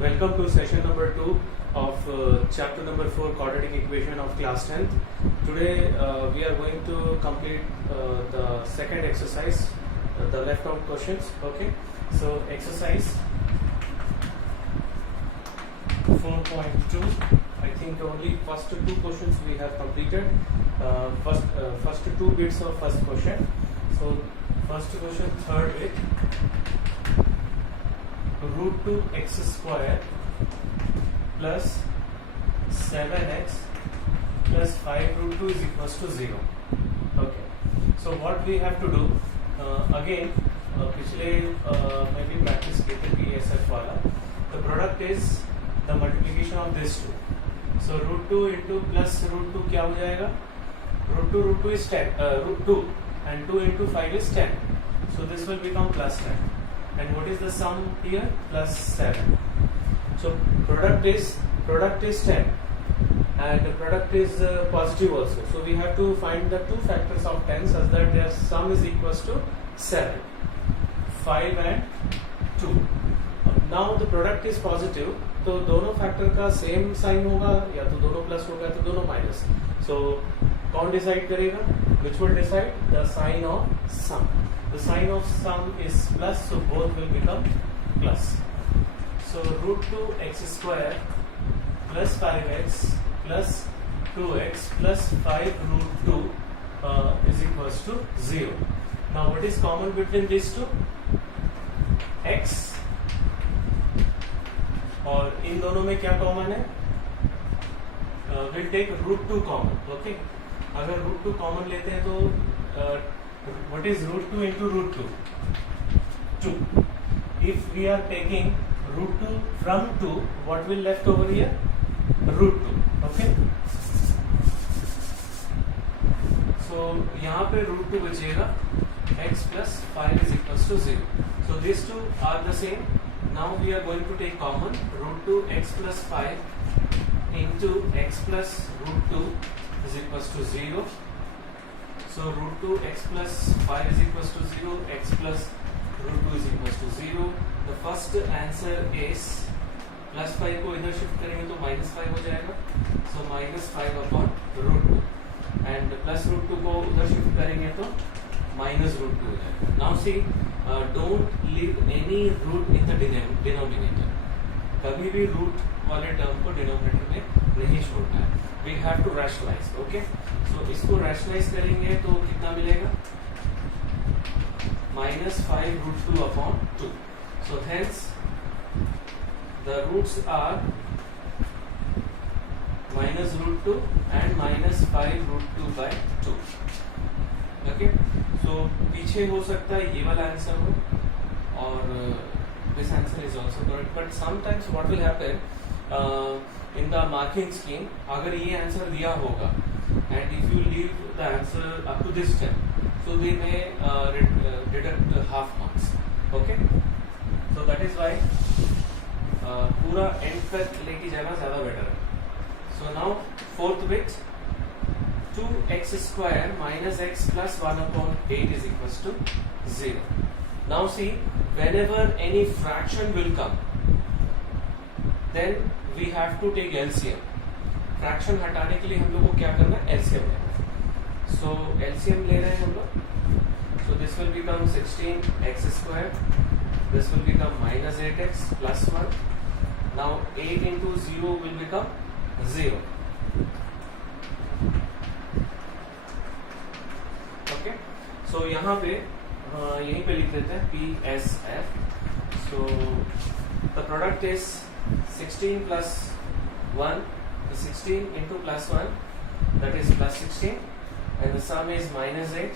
Welcome to session number 2 of chapter number 4 quadratic equation of class 10th. Today we are going to complete the second exercise, the left out questions. Okay, so exercise 4.2. I think only first two questions we have completed. First two bits of first question. So first question, third bit. Root 2 x square plus 7x plus 5 root 2 is equals to 0. Okay, so what we have to do again, पिछले में भी practice किए थे PSF वाला. The product is the multiplication of these two. So root 2 into plus root 2 क्या हो जाएगा? Root 2 is 10. Root 2 and 2 into 5 is 10. So this will become plus 10. And what is the sum here? Plus 7. So product is 10 and the product is positive also. So we have to find the two factors of 10 such that their sum is equals to 7. 5 and 2. Now the product is positive, तो दोनों factor का same sign होगा या तो दोनों plus होगा तो दोनों माइनस. सो कौन डिसाइड करेगा? Which will decide? The sign of sum. The sign of sum is plus, so both will become plus. So root 2 x square plus 5x plus 2x plus 5 root 2 is equals to 0. Now what is common between these two? X. और इन दोनों में क्या common है? We'll take root 2 common. Okay? अगर root 2 common लेते हैं तो what is root 2 into root 2? 2. If we are taking root 2 from 2, what will left over here? Root 2. Okay? So यहाँ पे root 2 बचेगा. X plus 5 is equals to 0. So these two are the same. Now we are going to take common. Root 2 x plus 5 into x plus root 2 is equals to 0. So root 2 x plus 5 is equals to 0, x plus root 2 is equals to 0. The first answer is plus 5 को इधर shift करेंगे तो minus 5 हो जाएगा. So minus 5 upon root 2. And plus root 2 को उधर shift करेंगे तो minus root 2 हो जाएगा. Now see, don't leave any root in the denominator. कभी भी root वाले टर्म को डिनोमिनेटर में नहीं छोड़ना है. We have to rationalize. Okay? So इसको rationalize करेंगे तो कितना मिलेगा? Minus 5 root 2 upon 2. So hence the roots are minus root 2 and minus 5 root 2 by 2. Okay? So पीछे हो सकता है ये वाला आंसर हो और this answer is also correct. But sometimes what will happen in the marking scheme, अगर ये आंसर दिया होगा and if you leave the answer up to this step, so they may deduct half marks. Okay? So that is why पूरा end तक लेके जाना ज़्यादा better है. So now fourth bit, 2x square minus x plus 1 upon 8 is equals to 0. Now see, whenever any fraction will come, then we have to take LCM. Fraction हटाने के लिए हम लोग को क्या करना है? LCM लेना है. So LCM ले रहे हैं हम लोग. So this will become 16x square. This will become minus 8x plus 1. Now 8 into 0 will become 0. Okay? So यहाँ पे यहीं पे लिख देते हैं PSF. So the product is 16 plus 1, 16 into plus 1, that is plus 16, and the sum is minus 8.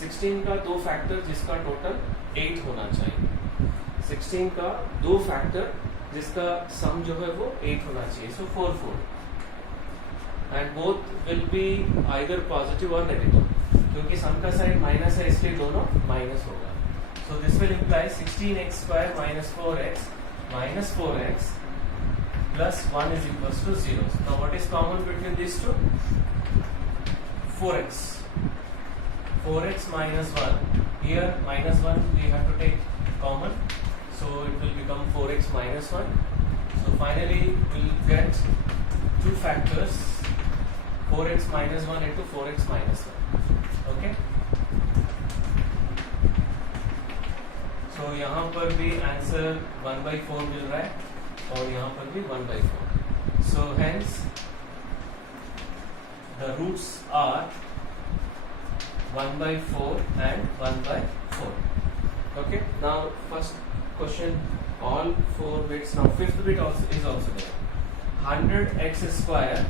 16 का दो factor जिसका टोटल 8 होना चाहिए. 16 का दो फैक्टर जिसका सम जो है वो 8 होना चाहिए. So 4 4, and both will be either positive or negative. क्योंकि सम का साइन माइनस है इसलिए दोनों माइनस होगा. So this will imply 16x square minus 4x minus 4x plus 1 is equals to 0. Now what is common between these two? 4x. 4x minus 1. Here minus 1 we have to take common. So it will become 4x minus 1. finally we'll get two factors, 4x minus 1 into 4x minus 1. Okay. So यहाँ पर भी answer 1/4 मिल रहा है और यहाँ पर भी 1/4. So hence the roots are 1/4 and 1/4. Okay. Now first question, all 4 bits. Now fifth bit also is also there. 100x square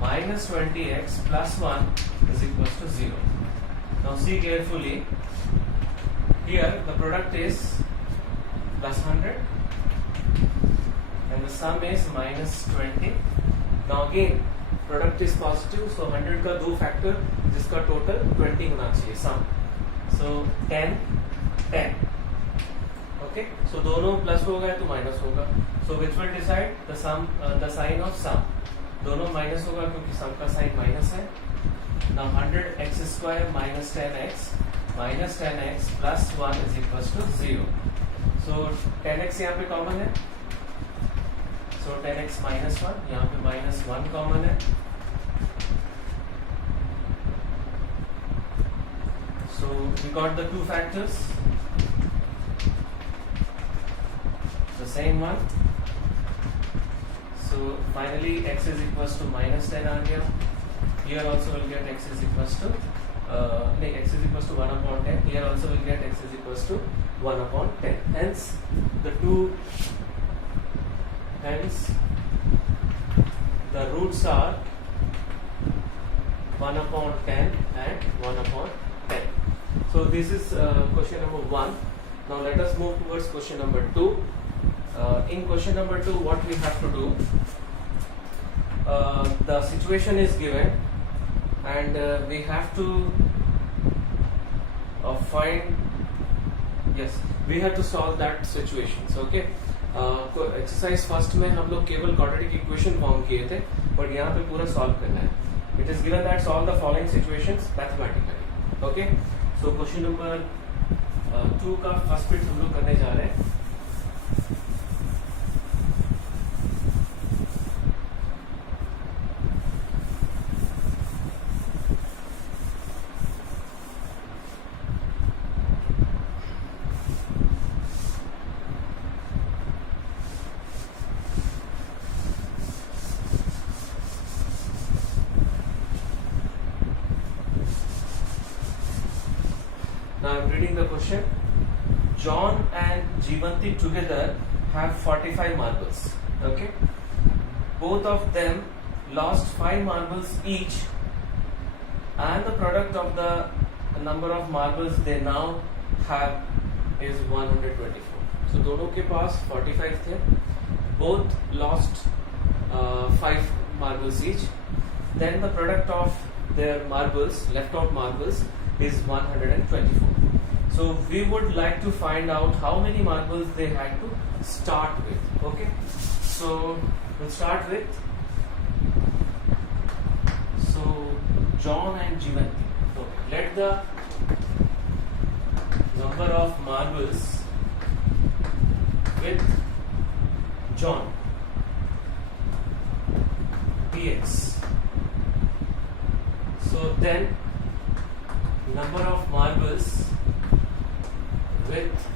minus 20x plus 1 is equals to 0. Now see carefully. Here the product is plus 100 and the sum is minus 20. Now again product is positive, so 100 का दो factor जिसका total 20 होना चाहिए सम. So 10 10. Okay, so दोनों plus हो गए तो minus होगा. So which will decide the sum, the sign of sum. दोनों माइनस होगा क्योंकि सम का साइन माइनस है. Now 100x square minus 10x plus 1 is equals to 0. So 10x यहाँ पे कॉमन है. So 10x minus 1, यहाँ पे minus 1 कॉमन है. So we got the two factors, the same one. So finally x is equals to minus 10 आ गया. Here also we'll get x is equals to x is equals to 1 upon 10. Here also we'll get x is equals to 1 upon 10. Hence the roots are 1 upon 10 and 1 upon 10. So this is question number 1. Now let us move towards question number 2. In question number 2, what we have to do, the situation is given and we have to we have to solve that situations. Okay. Exercise first में हम लोग केवल quadratic equation form किए थे, but यहाँ पे पूरा solve करना है. It is given that solve the following situations mathematically. Okay, so question number 2 का फर्स्ट बिट हम लोग करने जा रहे हैं. Now I am reading the question. John and Jeevanti together have 45 marbles. Okay. Both of them lost 5 marbles each, and the product of the number of marbles they now have is 124. So दोनों के पास 45 थे. Both lost 5 marbles each. Then the product of their marbles, left out marbles, is 124. So we would like to find out how many marbles they had to start with. Okay, so we'll start with John and Jeevanti. Okay, let the number of marbles with John px. So then number of marbles with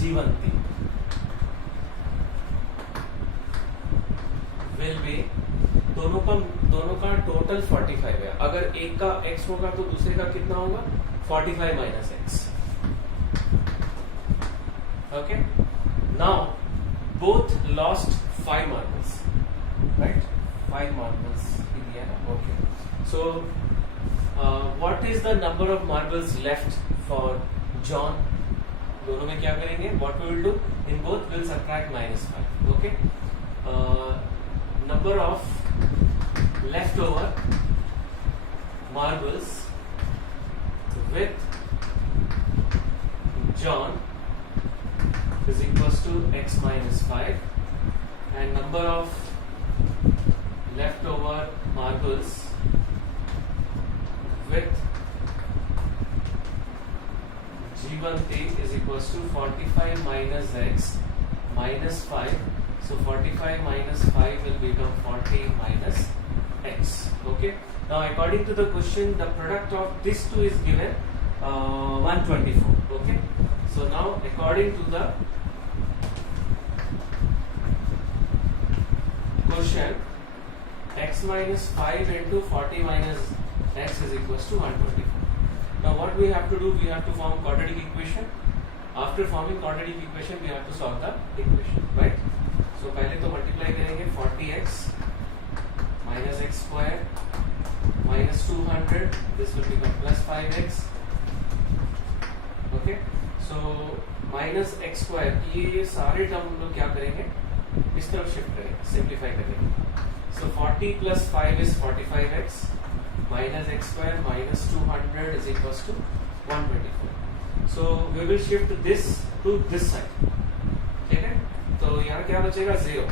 Jeevanti will be, दोनों का total 45 है. अगर एक का x होगा तो दूसरे का कितना होगा? 45 minus x. Okay, now both lost 5 marbles, right? 5 marbles in the end. Okay, so what is the number of marbles left for John? दोनों में क्या करेंगे? What we will do in both, will subtract minus 5. Okay, number of leftover marbles with John is equals to x minus 5, and number of leftover marbles with Jeevanti is equals to 45 minus x minus 5. So 45 minus 5 will become 40 minus x. Okay. Now according to the question, the product of these two is given 124. Okay. So now according to the question, x minus 5 into 40 minus x is equals to 124. Now what we have to do, we have to form quadratic equation. After forming quadratic equation, we have to solve the equation, right? So पहले तो multiply करेंगे 40x minus x square minus 200. This will become plus 5x. Okay. So minus x square, ये सारे term हम लोग क्या करेंगे, इस तरफ शिफ्ट करेंगे, सिंप्लीफाई करेंगे. So 40 plus 5 is 45x minus x square minus 200 is equals to 124. So we will shift this to this side. ठीक है. तो यहाँ क्या बचेगा, 0.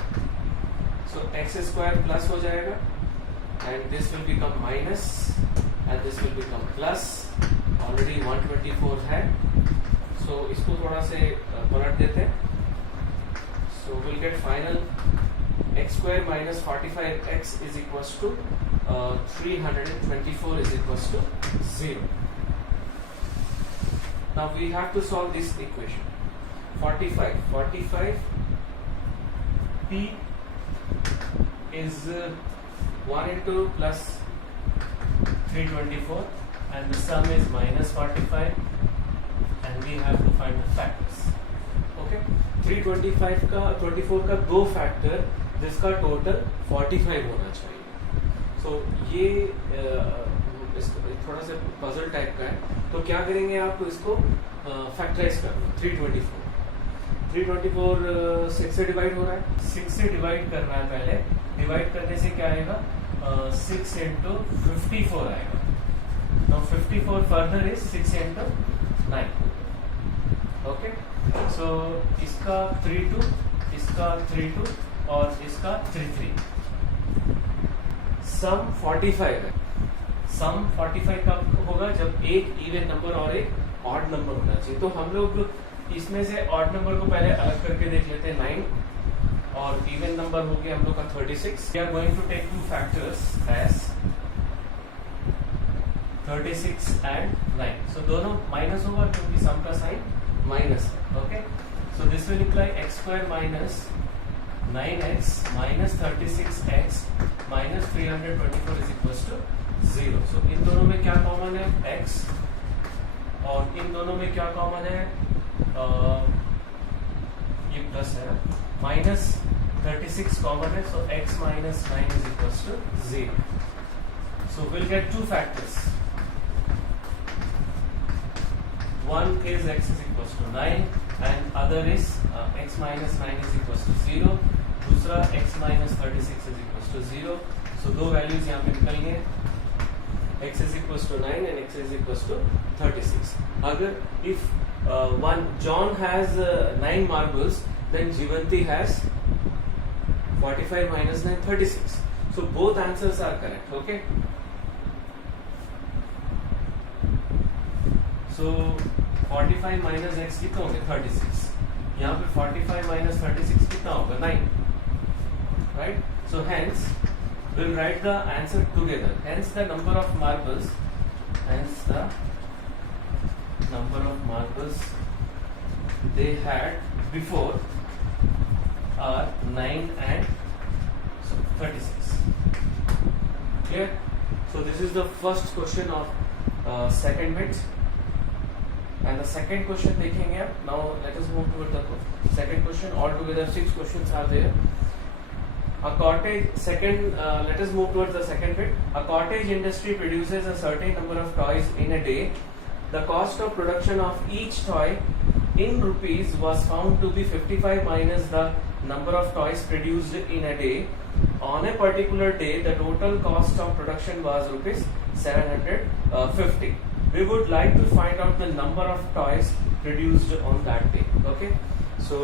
So x square plus हो जाएगा and this will become minus and this will become plus. Already 124 है. So इसको थोड़ा से पलट देते हैं. So we'll get final x square minus 45x is equals to 324 is equals to 0. Now we have to solve this equation. 45 p is 1 into plus 324 and the sum is minus 45 and we have to find the factors. Okay, 325 का 24 का दो factor जिसका total 45 होना चाहिए. So ये थोड़ा सा puzzle type का है. तो क्या करेंगे आप, इसको फैक्टराइज करना. 324 6 से डिवाइड हो रहा है, 6 से डिवाइड करना है. पहले डिवाइड करने से क्या आएगा, 6 into 54 आएगा. Now 54 further is 6 into 9. Okay. So इसका 32, इसका 32 और इसका 33. सम 45 है. सम 45 कब होगा, जब एक इवन नंबर और एक ऑड नंबर होना चाहिए. तो हम लोग इसमें से ऑड नंबर को पहले अलग करके देख लेते हैं. 9 और इवन नंबर हो गया हम लोग का 36. We are going to take two factors as 36 and 9. So दोनों माइनस होगा क्योंकि सम का साइन माइनस है. Okay. So this will imply x square minus 9x minus 36x minus 324 is equals to 0. So इन दोनों में क्या कॉमन है, x, और इन दोनों में क्या कॉमन है, ये प्लस है, माइनस 36 कॉमन है. So x minus 9 is equals to 0. So we'll get two factors. One is x is equals to 9 and other is x minus 9 is equals to 0. दूसरा x minus 36 is equals to 0. So दो values यहाँ पे निकल गए, x is equals to 9 and x is equals to 36. अगर if one John has 9 marbles, then Jivanti has 45 minus 9 36. So both answers are correct. Okay. So 45 minus x कितना होगा, 36. यहाँ पे 45 minus 36 कितना होगा, 9. Right? So hence we'll write the answer together. Hence the number of marbles they had before are 9 and 36. Clear? So this is the first question of second bit. And the second question देखेंगे आप. Now let us move toward the second question. Altogether 6 questions are there. A cottage let us move towards the second bit. A cottage industry produces a certain number of toys in a day. The cost of production of each toy in rupees was found to be 55 minus the number of toys produced in a day. On a particular day, the total cost of production was rupees 750. We would like to find out the number of toys produced on that day. Okay. So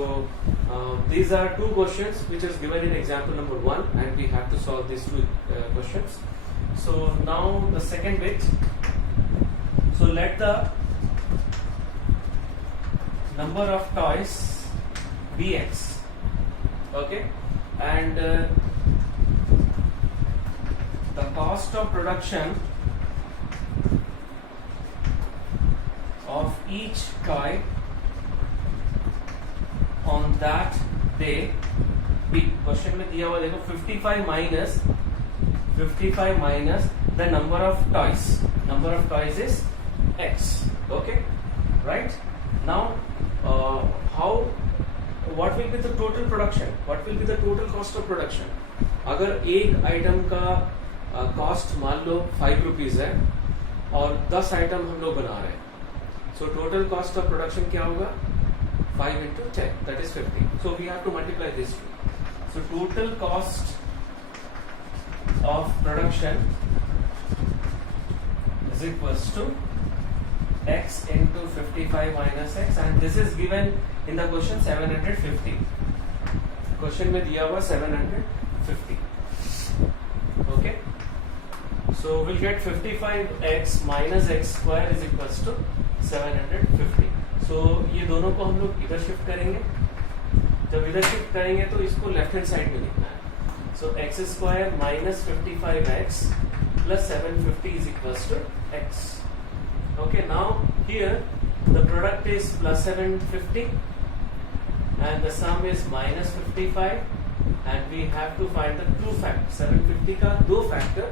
these are two questions which is given in example number 1, and we have to solve these two questions. So now the second bit. So let the number of toys be x Okay, and the cost of production of each toy on that day B. Question में दिया हुआ देखो 55 minus the number of toys. Number of toys is X. Okay, right? Now what will be the total production? What will be the total cost of production? अगर एक item का cost मान लो 5 rupees है और 10 आइटम हम लोग बना रहे हैं, so total cost of production क्या होगा? 5 into 10, that is 50. So we have to multiply this two. So total cost of production is equals to X into 55 minus X, and this is given in the question 750. Question में दिया हुआ 750. Okay. So we'll get 55x minus x square is equals to 750. So ये दोनों को हम लोग इधर shift करेंगे. जब इधर शिफ्ट करेंगे तो इसको लेफ्ट हैंड साइड में लिखना है. So x square minus 55x plus 750 is equals to x. Okay, now here the product is plus 750 and the sum is minus 55, and we have to find the two factors. 750 का दो factor,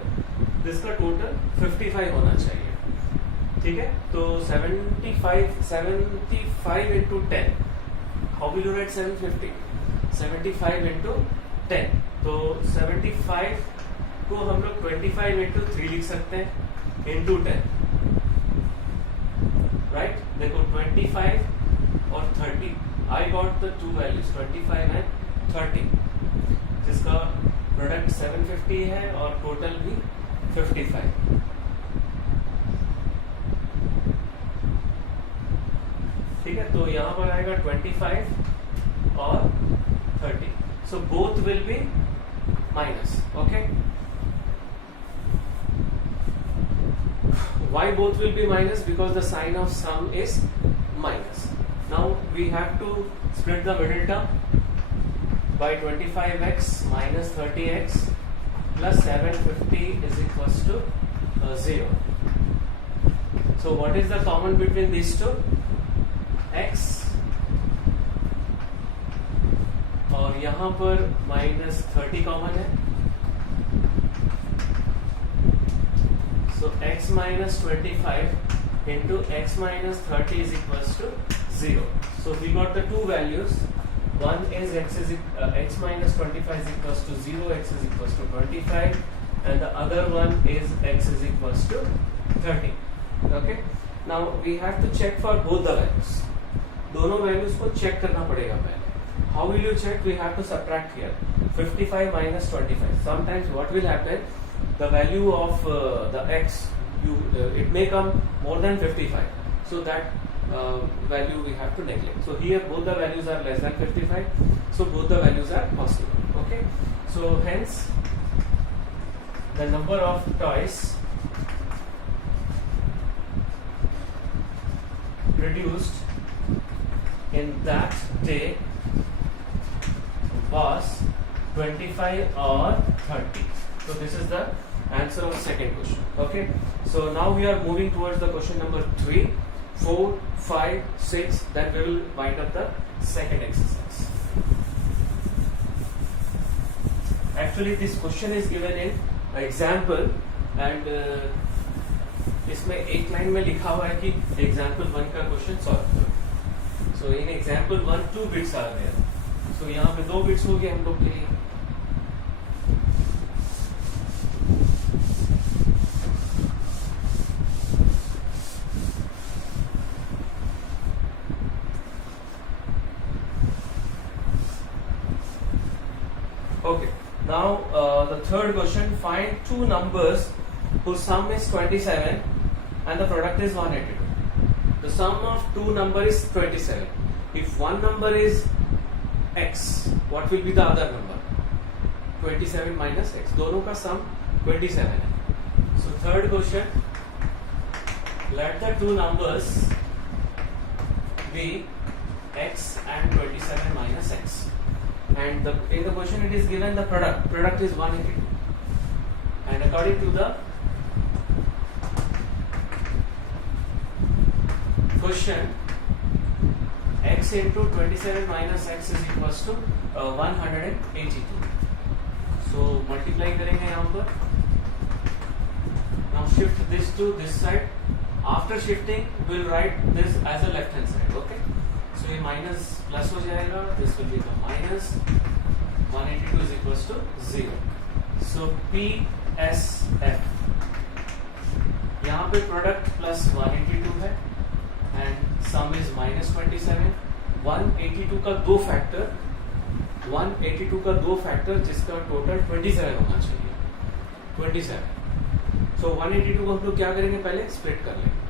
जिसका total 55 होना चाहिए. ठीक है, तो 75 into 10. How will you write 750? 75 into 10. तो 75 को हम लोग 25 into 3 लिख सकते हैं into 10. Right? देखो 25 और 30. I got the two values 25 and 30. जिसका प्रोडक्ट 750 है और टोटल भी 55. ठीक है, तो यहां पर आएगा 25 और 30. So both will be minus. Okay, why both will be minus? Because the sign of sum is minus. Now we have to split the middle term by 25x minus 30x plus 750 is equals to 0. So what is the common between these two? X, और यहां पर minus 30 common है. So x minus 25 into x minus 30 is equals to 0. So we got the two values. One is x minus 25 is equals to 0, x is equals to 25, and the other one is x is equals to 30. Okay. Now we have to check for both the values. दोनों values को check करना पड़ेगा पहले. How will you check? We have to subtract here. 55 minus 25. Sometimes what will happen? The value of the x, it may come more than 55. So that value we have to neglect. So here both the values are less than 55. So both the values are possible. Okay. So hence the number of toys produced in that day was 25 or 30. So this is the answer of second question. Okay. So now we are moving towards the question number 3, 4, 5, 6. Then we will wind up the second exercise. Actually this question is given in example, and इसमें एक line में लिखा हुआ है कि example 1 का question solve करो. So in example 1 2 bits are there. So यहाँ पे 2 bits हो गए हम लोग के लिए. Okay. Now the third question: find two numbers whose sum is 27 and the product is 182. The sum of two numbers is 27. If one number is x, what will be the other number? 27 minus x. दोनों का sum 27 है. So third question: let the two numbers be x and 27 minus x. And and in the question it is given the product is 182, and according to the question, x into 27 minus x is equals to 182. So multiply करेंगे यहाँ पर. Now shift this to this side. After shifting, we'll write this as a left hand side. Okay. So ये minus plus हो जाएगा. This will become minus 182 is equals to 0. So PSF. यहाँ पे product plus 182 है and sum is minus 27. 182 का दो factor जिसका total 27 होना चाहिए. 27. सो 182 को हम लोग क्या करेंगे, पहले स्प्लिट कर लेंगे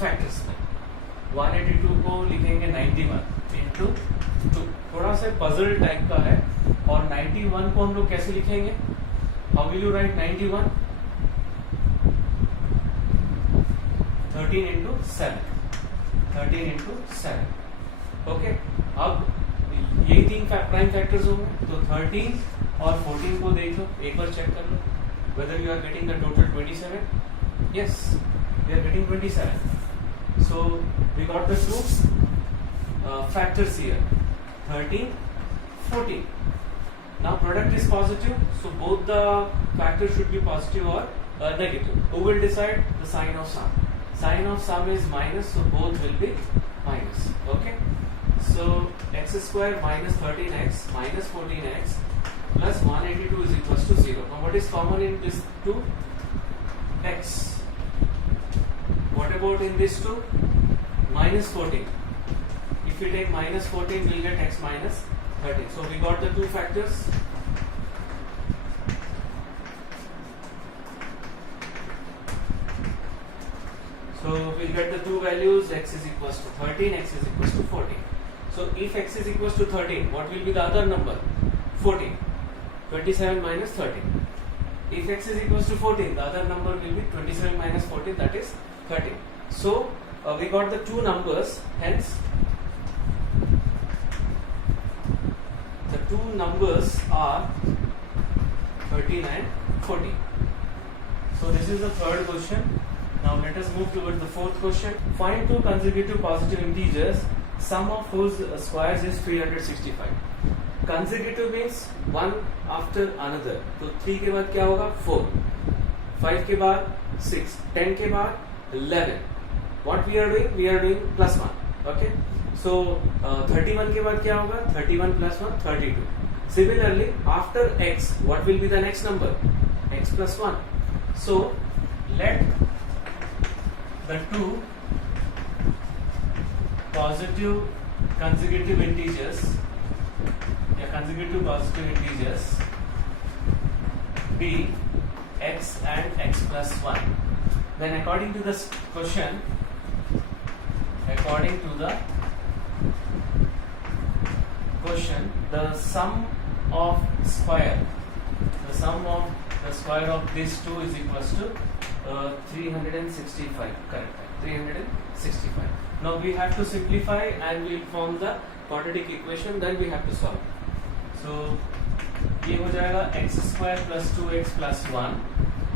फैक्टर्स में. 182 को लिखेंगे 91 इंटू 2. थोड़ा सा पजल टाइप का है. और 91 को हम लोग कैसे लिखेंगे, how will you right 91? 13 into 7. 13 into 7. Okay. अब यही तीन प्राइम फैक्टर्स होंगे, तो 13 और 14 को देख लो, एक बार चेक कर लो whether you are getting the total 27. Yes, we are getting 27. So we got the two factors here, 13, 14. Now product is positive, so both the factors should be positive or negative. Who will decide? The sign of sum. Sign of sum is minus, so both will be minus. Okay. So x square minus 13x minus 14x plus 182 is equals to 0. Now what is common in this two? X. What about in this two? Minus 14. If we take minus 14, we'll get x minus 13. So we got the two factors. So we'll get the two values, x is equals to 13, x is equals to 14. So if x is equals to 13, what will be the other number? 14. 27 minus 13. If x is equals to 14, the other number will be 27 minus 14, that is 13. So we got the two numbers, hence the two numbers are 13 and 14. So this is the third question. Now let us move towards the fourth question. Find two consecutive positive integers, sum of whose squares is 365. Consecutive means one after another. तो 3 के बाद क्या होगा? 4. 5 के बाद 6. 10 के बाद 11. What we are doing? We are doing plus 1. Okay. So 31 के बाद क्या होगा? 31 plus 1, 32. Similarly, after x, what will be the next number? X plus 1. So let the two positive consecutive integers be x and x plus 1. Then according to this question, the sum of the square of these two is equals to 365. Correct. 365. Now we have to simplify and we will form the quadratic equation, then we have to solve. So ये हो जाएगा x square plus 2x plus 1.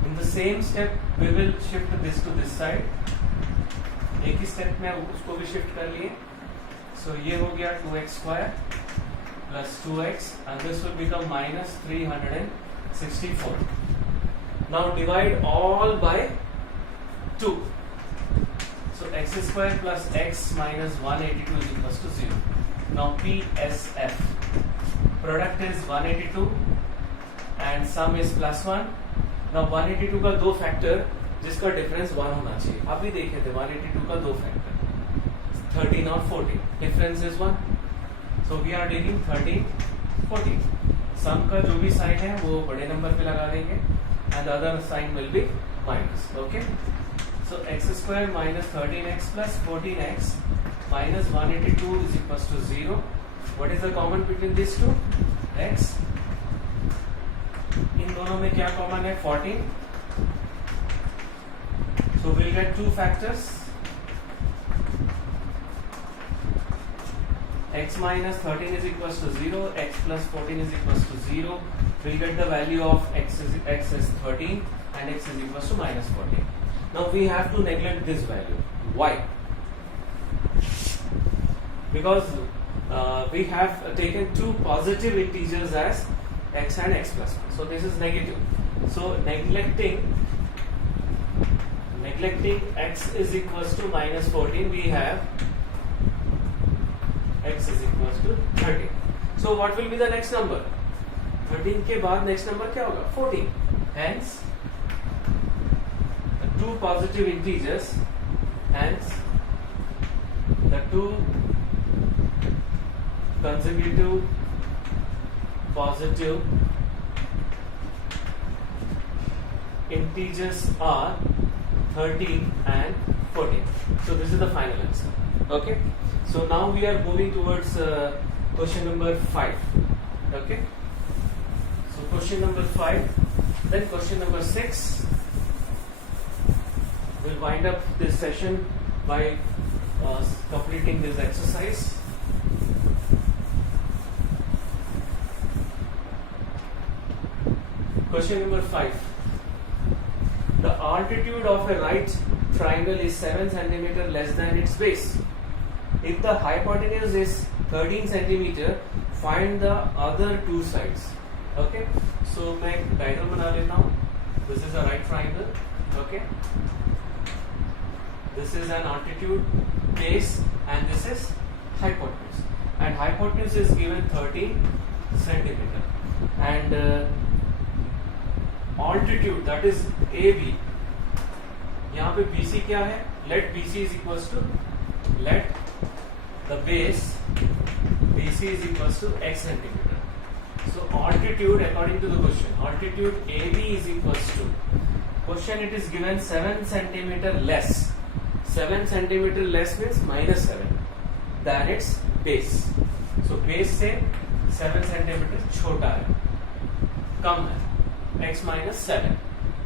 In the same step we will shift this to this side. एक ही step में उसको भी shift कर लिए. So ये हो गया 2x square plus 2x and this will become minus 364. Now divide all by 2. So x square plus x minus 182 is equals to 0. Now PSF. Product is 182 and sum is plus 1. Now 182 का दो factor जिसका difference 1 होना चाहिए. अभी देखे थे 182 का दो फैक्टर 13 और 14. Difference is 1. So we are taking 13, 14. सम का जो भी साइन है वो बड़े नंबर पे लगा देंगे and the other sign will be minus. Okay. So x square minus 13x plus 14x minus 182 is equals to 0. What is the common between these two? X. इन दोनों में क्या कॉमन है? 14. So we'll get two factors. x minus 13 is equals to 0, x plus 14 is equals to 0. We'll get the value of x is 13 and x is equals to minus 14. Now we have to neglect this value. Why? Because we have taken two positive integers as x and x plus 1. So this is negative. So neglecting x is equals to minus 14, we have x is equals to 13. So what will be the next number? 13 के बाद next number क्या होगा? 14. Hence the two positive integers, hence the two consecutive positive integers are 13 and 14. So this is the final answer. Okay. So now we are moving towards question number 5. Okay. So question number 5, then question number 6. We'll wind up this session by completing this exercise. Question number 5. The altitude of a right triangle is 7 cm less than its base. If the hypotenuse is 13 cm, find the other two sides. Okay. So मैं diagram बना लेता हूँ. This is a right triangle. Okay. This is an altitude, base, and this is hypotenuse. And hypotenuse is given 13 cm. And altitude, that is AB. यहाँ पे BC क्या है? Let BC is equals to, let the base BC is equals to x centimeter. So altitude, according to the question, altitude AB is equals to, question it is given 7 centimeter less. 7 centimeter less means minus 7 than its base. So base से 7 centimeter छोटा है, कम है, x minus 7.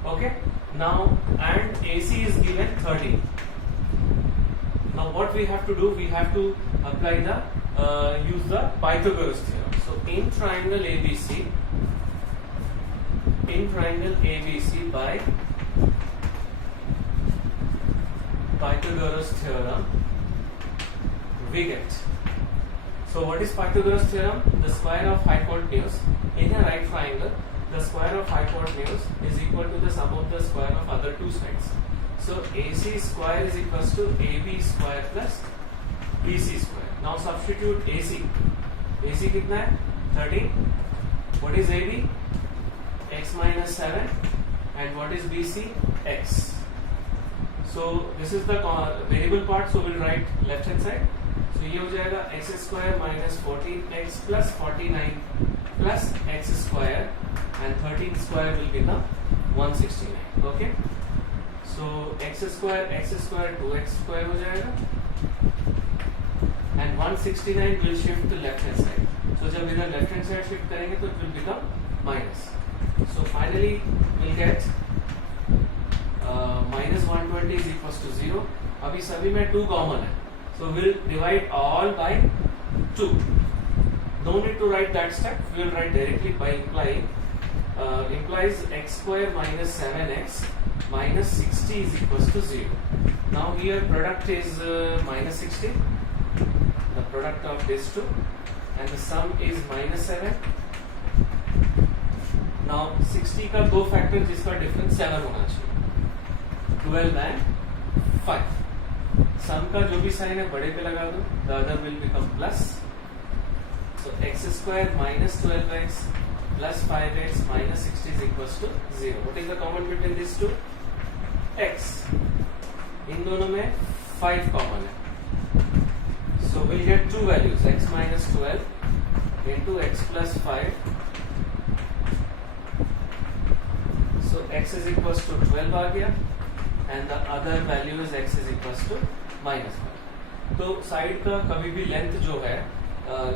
Okay. Now and AC is given 13. Now what we have to do? We have to apply the use the Pythagoras theorem. So in triangle ABC by Pythagoras theorem we get. So what is Pythagoras theorem? The square of hypotenuse in a right triangle, the square of hypotenuse is equal to the sum of the square of other two sides. So AC square is equals to AB square plus BC square. Now substitute AC. AC कितना है? 13. What is AB? X minus 7. And what is BC? X. So this is the variable part. So we'll write left hand side. So ये हो जाएगा x square minus 14x plus 49 plus x square, and 13 square will become 169. Okay. So x square 2x square हो जाएगा, and 169 will shift to left hand side. So जब इधर left hand side shift करेंगे तो it will become minus. So finally we'll get minus 120 is equals to 0. अभी सभी में 2 common है, so we'll divide all by 2. No need to write that step. We will write directly by implying. Implies x square minus 7x minus 60 is equals to 0. Now here product is minus 60. The product of these two, and the sum is minus 7. Now 60 का दो factor जिसका difference 7 होना चाहिए. 12 and 5. Sum का जो भी sign है बड़े पे लगा दो. The other will become plus. So x square minus 12x plus 5x minus 60 is equals to 0. What is the common between these two? X. इन दोनों में 5 common है. So we'll get two values, x minus 12 into x plus 5. So x is equals to 12 आ गया, and the other value is x is equals to minus 5. तो side का कभी भी length जो है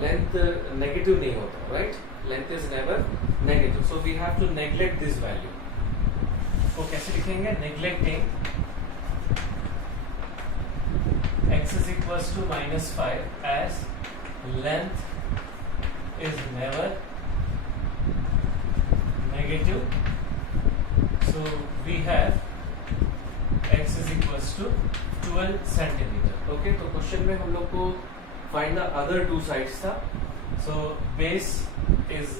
लेंथ नेगेटिव नहीं होता, right? Length is never negative, so we have to neglect this value. तो कैसे लिखेंगे? Neglecting x is equals to minus 5 as length is never negative. So we have x is equals to 12 centimeter. Okay, तो question में हम लोग को find the other two sides था. So base is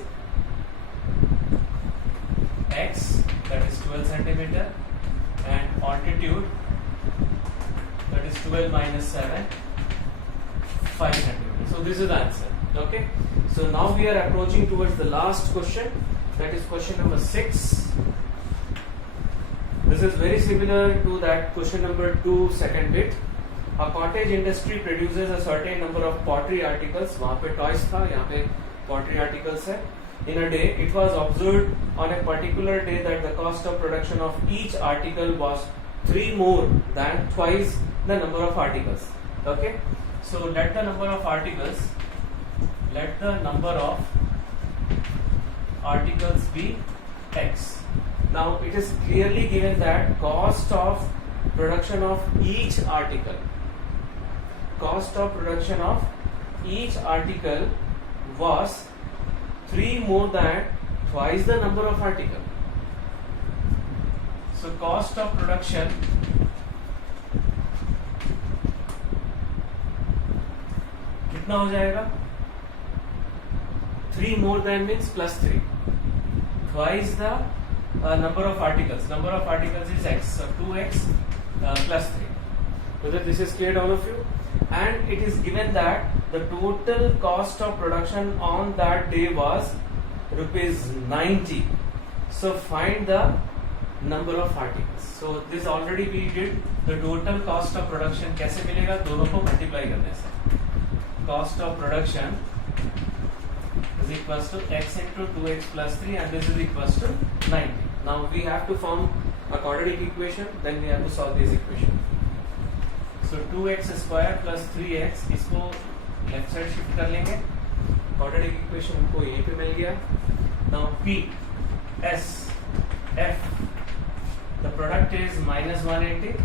x, that is 12 centimeter, and altitude, that is 12 minus 7, 5 centimeter. So this is the answer. Okay, so now we are approaching towards the last question, that is question number 6. This is very similar to that question number 2 second bit. A cottage industry produces a certain number of pottery articles. वहाँ पे toys था, यहाँ पे pottery articles है. In a day, it was observed on a particular day that the cost of production of each article was 3 more than twice the number of articles. Okay, so let the number of articles be x. Now it is clearly given that cost of production of each article was 3 more than twice the number of article. So cost of production कितना हो जाएगा? 3 more than means plus 3. Twice the number of articles. Number of articles is x. So 2x plus 3. Whether this is clear to all of you? And it is given that the total cost of production on that day was rupees 90. So find the number of articles. So this already we did. The total cost of production कैसे मिलेगा? दोनों को multiply करने से. Cost of production is equals to x into 2x plus 3, and this is equals to 90. Now we have to form a quadratic equation, then we have to solve this equation. So 2x square plus 3x, इसको left side shift कर लेंगे. Quadratic equation हमको यहीं पे मिल गया. Now P, S, F, the product is minus 180.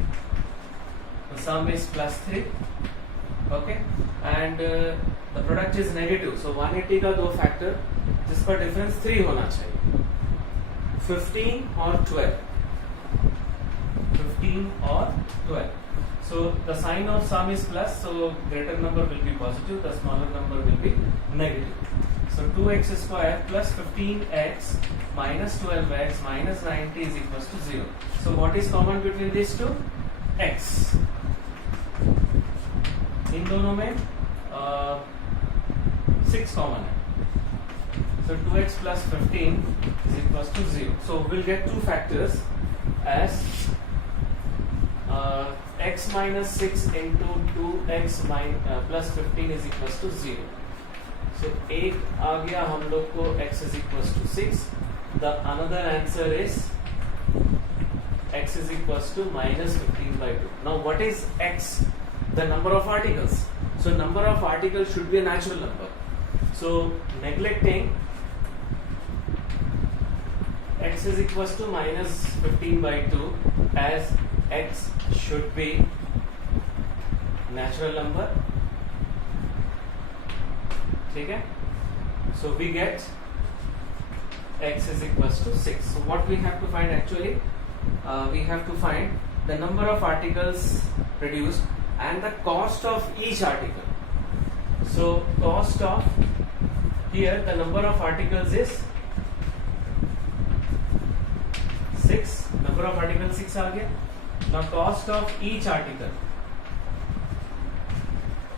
The sum is plus 3. Okay, and the product is negative. So 180 का दो factor, जिस पर difference 3 होना चाहिए. 15 or 12. 15 or 12. So the sign of sum is plus, so greater number will be positive, the smaller number will be negative. So 2x square plus 15x minus 12x minus 90 is equals to 0. So what is common between these two? X. इन दोनों में 6 common है. So 2x plus 15 is equals to 0. So we'll get two factors as x minus 6 into 2x plus 15 is equals to 0. So एक आ गया हम लोग को x is equals to 6. The another answer is x is equals to minus 15 by 2. Now what is x? The number of articles. So number of articles should be a natural number. So neglecting x is equals to minus 15 by 2 as x should be natural number. ठीक है? So we get x is equals to 6. So what we have to find actually? We have to find the number of articles produced and the cost of each article. So cost of, here the number of articles is 6. Number of articles 6 आ गया. Now cost of each article.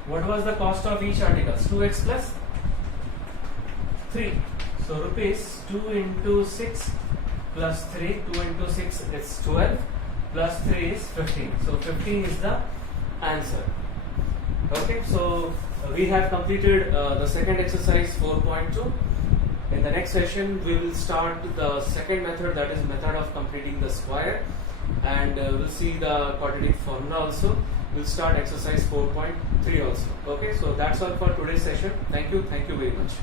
What was the cost of each article? 2x plus 3. So rupees 2 into 6 plus 3. 2 into 6 is 12 plus 3 is 15. So 15 is the answer. Okay, so we have completed the second exercise 4.2. In the next session we will start the second method, that is method of completing the square, and we'll see the quadratic formula also. We'll start exercise 4.3 also. Okay, so that's all for today's session. Thank you very much.